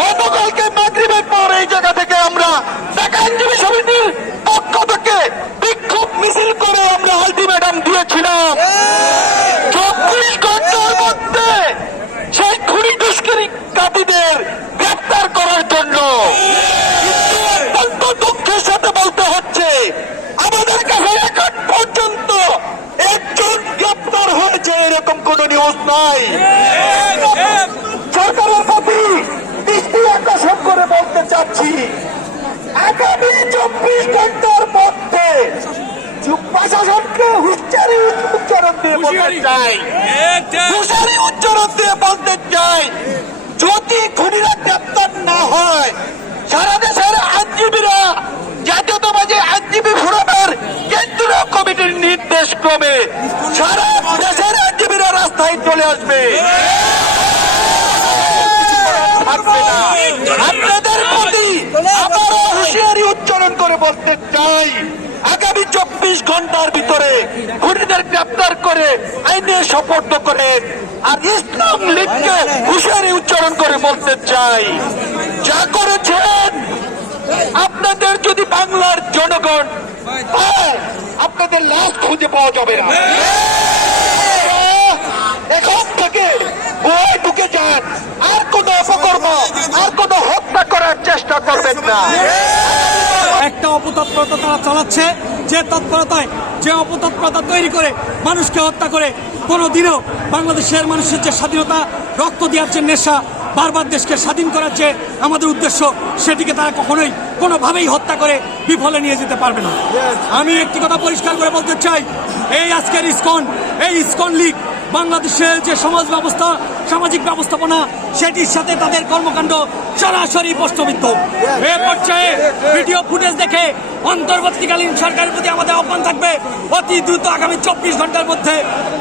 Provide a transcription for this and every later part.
গতকালকে মাগরিবের পর এই জায়গা থেকে আমরা ঢাকা আইনজীবী সমিতির পক্ষ থেকে বিক্ষোভ মিছিল করে আমরা আলটিমেটাম দিয়েছিলাম 24 ঘন্টার মধ্যে সেই খুনি দুষ্কৃতিকারীদের গ্রেপ্তার করার জন্য। অত্যন্ত দুঃখের সাথে বলতে হচ্ছে আমাদের কাছে এখন পর্যন্ত একজন গ্রেপ্তার হয়েছে এরকম কোন নিউজ নাই। সরকারের প্রতি দৃষ্টি আকর্ষণ করে বলতে চাচ্ছি, আগামী 24 ঘন্টার মধ্যে প্রশাসনকে হুঁশিয়ারি উচ্চারণ দিয়ে বলতে চাই, যদি খুনিরা গ্রেপ্তার না হয় সারা দেশের আইনজীবীরা জাতীয়তাবাদী আইনজীবী ফোরামের কেন্দ্রীয় কমিটির নির্দেশ ক্রমে সারা দেশের আইনজীবীরা রাস্তায় চলে আসবে। আপনাদের প্রতি আবারও হুঁশিয়ারি উচ্চারণ করে বলতে চাই, আগামী 24 ঘন্টার ভিতরে খুনিদের গ্রেপ্তার করে আইনে সোপর্দ করে আর ইসলাম লীগকে হুঁশিয়ারি উচ্চারণ করে বলতে চাই, যা করেছেন আপনাদের যদি বাংলার জনগণ আপনাদের লাশ খুঁজে পাওয়া যাবে না। এখন থেকে বই ঢুকে যান, আর কোন অপকর্ম আর কোন হত্যা করার চেষ্টা করবেন না। একটা অপতৎপরতা তারা চালাচ্ছে, যে তৎপরতায় যে অপতৎপরতা তৈরি করে মানুষকে হত্যা করে কোনোদিনও বাংলাদেশের মানুষের যে স্বাধীনতা রক্ত দেওয়ার যে নেশা, বারবার দেশকে স্বাধীন করার যে আমাদের উদ্দেশ্য, সেটিকে তারা কখনোই কোনোভাবেই হত্যা করে বিফলে নিয়ে যেতে পারবে না। আমি একটি কথা পরিষ্কার করে বলতে চাই, এই আজকের ইসকন লীগ বাংলাদেশের যে সামাজিক ব্যবস্থাপনা সেটির সাথে তাদের কর্মকাণ্ড সরাসরি প্রশ্নবিদ্ধ। এ পর্যায়ে ভিডিও ফুটেজ দেখে অন্তর্বর্তীকালীন সরকারের প্রতি আমাদের আহ্বান থাকবে, অতি দ্রুত আগামী 24 ঘন্টার মধ্যে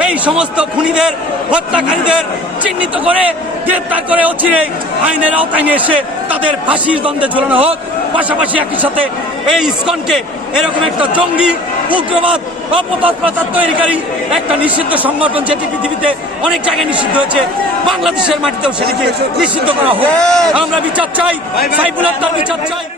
এই সমস্ত খুনিদের হত্যাকারীদের চিহ্নিত করে গ্রেপ্তার করে অচিরে আইনের আওতায় নিয়ে এসে তাদের ফাঁসির দ্বন্দ্বে ঝুলানো হোক। পাশাপাশি একই সাথে এই ইসকনকে এরকম একটা জঙ্গি উগ্রবাদ অপতৎপরতা তৈরিকারী একটা নিষিদ্ধ সংগঠন, যেটি পৃথিবীতে অনেক জায়গায় নিষিদ্ধ হয়েছে, বাংলাদেশের মাটিতেও সেটিকে নিষিদ্ধ করা হোক। আমরা বিচার চাই, সাইফুল হত্যার বিচার চাই।